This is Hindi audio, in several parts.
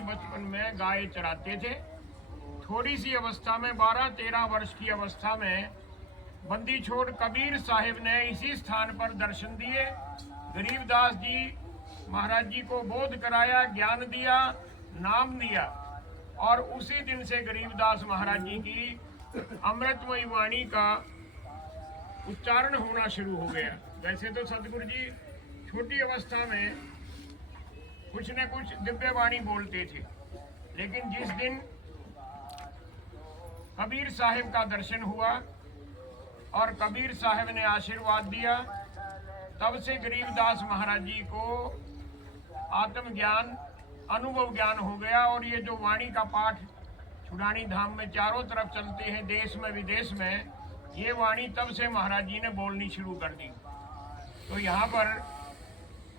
बचपन में गाय चराते थे। थोड़ी सी अवस्था में 12-13 वर्ष की अवस्था में बंदी छोड़ कबीर साहिब ने इसी स्थान पर दर्शन दिए। गरीबदास जी महाराज जी को बोध कराया, ज्ञान दिया, नाम दिया और उसी दिन से गरीबदास महाराज जी की अमृतमयी वाणी का उच्चारण होना शुरू हो गया। वैसे तो सतगुरु जी छोटी अवस्था में कुछ न कुछ दिव्य वाणी बोलते थे, लेकिन जिस दिन कबीर साहिब का दर्शन हुआ और कबीर साहिब ने आशीर्वाद दिया, तब से गरीबदास महाराज जी को आत्मज्ञान, अनुभव ज्ञान हो गया। और ये जो वाणी का पाठ छुड़ानी धाम में चारों तरफ चलते हैं, देश में विदेश में, ये वाणी तब से महाराज जी ने बोलनी शुरू कर दी। तो यहाँ पर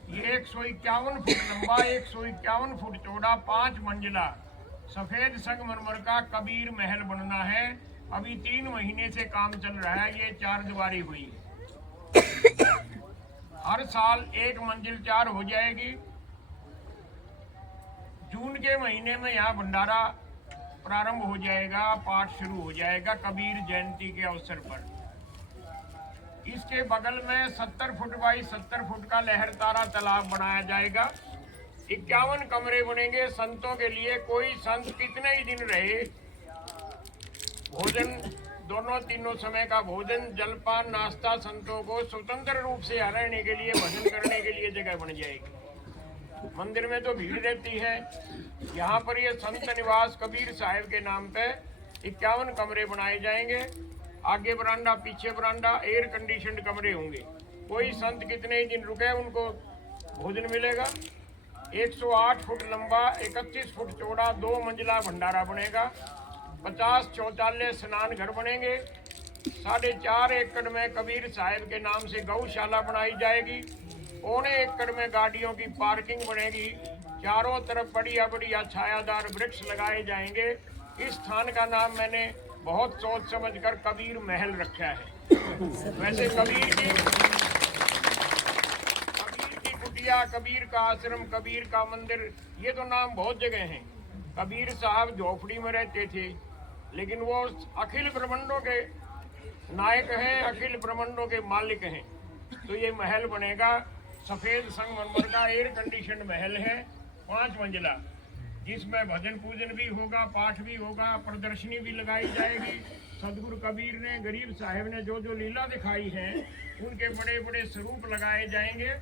ये 151 फुट लंबा, 151 फुट चौड़ा, 5 मंजिला सफेद संगमरमर का कबीर महल बनना है। अभी 3 महीने से काम चल रहा है। ये 4 दीवारी हुई है। हर साल 1 मंजिल 4 हो जाएगी। जून के महीने में यहाँ भंडारा प्रारंभ हो जाएगा, पाठ शुरू हो जाएगा कबीर जयंती के अवसर पर। इसके बगल में 70 फुट बाई 70 फुट का लहरतारा तालाब बनाया जाएगा। 51 कमरे बनेंगे संतों के लिए। कोई संत कितने ही दिन रहे, भोजन दोनों तीनों समय का भोजन, जलपान, नाश्ता संतों को स्वतंत्र रूप से रहने के लिए, भजन करने के लिए जगह बन जाएगी। मंदिर में तो भीड़ रहती है। यहाँ पर ये संत निवास कबीर साहिब के नाम पे 51 कमरे बनाए जाएंगे। आगे बरांडा, पीछे बरांडा, एयर कंडीशनड कमरे होंगे। कोई संत कितने ही दिन रुके उनको भोजन मिलेगा। 108 फुट लंबा, 31 फुट चौड़ा 2 मंजिला भंडारा बनेगा। 50 शौचालय, स्नान घर बनेंगे। 4.5 एकड़ में कबीर साहिब के नाम से गौशाला बनाई जाएगी। 1.25 एकड़ में गाड़ियों की पार्किंग बनेगी। चारों तरफ बढ़िया बढ़िया छायादार वृक्ष लगाए जाएंगे। इस स्थान का नाम मैंने बहुत सोच समझ कर कबीर महल रखा है। वैसे कबीर की कुटिया, कबीर का आश्रम, कबीर का मंदिर, ये तो नाम बहुत जगह हैं। कबीर साहब झोपड़ी में रहते थे, लेकिन वो अखिल ब्रह्मांडों के नायक हैं, अखिल ब्रह्मांडों के मालिक हैं। तो ये महल बनेगा, सफेद संगमरमर का एयर कंडीशन महल है, 5 मंजिला, जिसमें भजन पूजन भी होगा, पाठ भी होगा, प्रदर्शनी भी लगाई जाएगी। सदगुरु कबीर ने, गरीब साहिब ने जो जो लीला दिखाई है, उनके बड़े बड़े स्वरूप लगाए जाएंगे।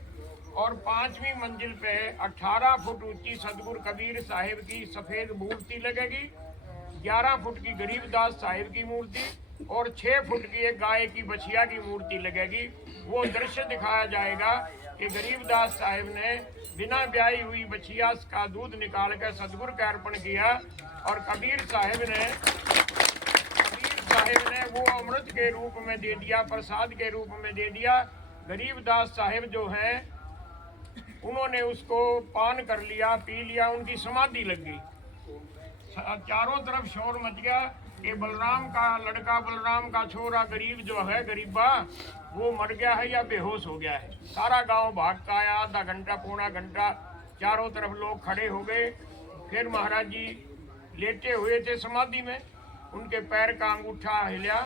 और 5वीं मंजिल पे 18 फुट ऊंची सदगुरु कबीर साहिब की सफेद मूर्ति लगेगी। 11 फुट की गरीबदास साहिब की मूर्ति और 6 फुट की एक गाय की बछिया की मूर्ति लगेगी। वो दृश्य दिखाया जाएगा कि गरीबदास साहिब ने बिना ब्याही हुई बछिया का दूध निकाल कर सदगुरु का अर्पण किया और कबीर साहिब ने वो अमृत के रूप में दे दिया, प्रसाद के रूप में दे दिया। गरीबदास साहिब जो है, उन्होंने उसको पान कर लिया, पी लिया, उनकी समाधि लग गई। चारों तरफ शोर मच गया कि बलराम का लड़का, बलराम का छोरा गरीब जो है, गरीबा, वो मर गया है या बेहोश हो गया है। सारा गांव भाग का आया। आधा घंटा, पौना घंटा चारों तरफ लोग खड़े हो गए। फिर महाराज जी लेटे हुए थे समाधि में, उनके पैर का अंगूठा हिला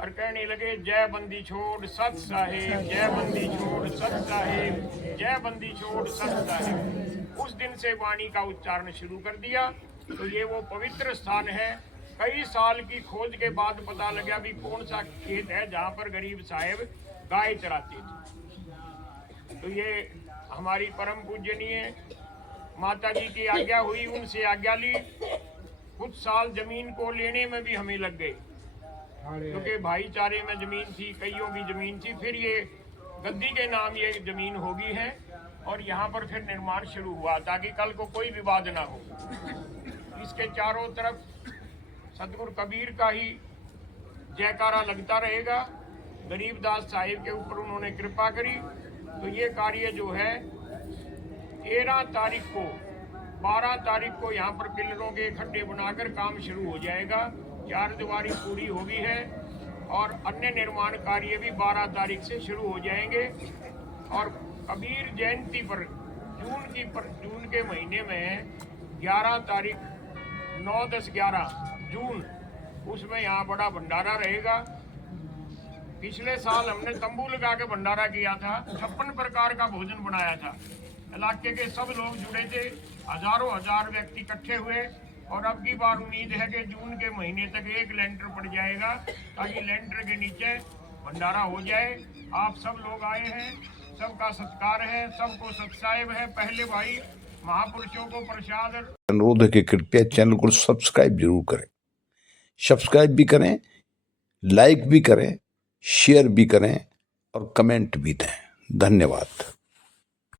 और कहने लगे, जय बंदी छोड़ सत साहिब, जय बंदी छोड़ सत साहिब, जय बंदी छोड़ सत साहिब। उस दिन से वाणी का उच्चारण शुरू कर दिया। तो ये वो पवित्र स्थान है। कई साल की खोज के बाद पता लगा भी कौन सा खेत है जहाँ पर गरीब साहिब गाय चराते थे। तो ये हमारी परम पूजनीय माता जी की आज्ञा हुई, उनसे आज्ञा ली। कुछ साल जमीन को लेने में भी हमें लग गए, क्योंकि भाईचारे में जमीन थी, कईयों की जमीन थी। फिर ये गद्दी के नाम ये जमीन होगी है और यहाँ पर फिर निर्माण शुरू हुआ ताकि कल को कोई विवाद ना हो। इसके चारों तरफ सतगुरु कबीर का ही जयकारा लगता रहेगा। गरीबदास साहिब के ऊपर उन्होंने कृपा करी। तो ये कार्य जो है 13 तारीख को, 12 तारीख को यहाँ पर पिलरों के खड्डे बनाकर काम शुरू हो जाएगा। 4 दीवारी पूरी होगी है और अन्य निर्माण कार्य भी 12 तारीख से शुरू हो जाएंगे। और कबीर जयंती पर जून के महीने में 11 तारीख 9, 10, 11 जून, उसमें यहाँ बड़ा भंडारा रहेगा। पिछले साल हमने तंबू लगा के भंडारा किया था, 56 प्रकार का भोजन बनाया था। इलाके के सब लोग जुड़े थे, हजारों हजार व्यक्ति इकट्ठे हुए। और अब की बार उम्मीद है कि जून के महीने तक एक लेंटर पड़ जाएगा, ताकि लेंटर के नीचे भंडारा हो जाए। आप सब लोग आए हैं, सबका सत्कार है, सबको सत्साहिब है। पहले भाई महापुरुषों को प्रसाद। अनुरोध है कि कृपया चैनल को सब्सक्राइब जरूर करें, सब्सक्राइब भी करें, लाइक भी करें, शेयर भी करें और कमेंट भी दें। धन्यवाद।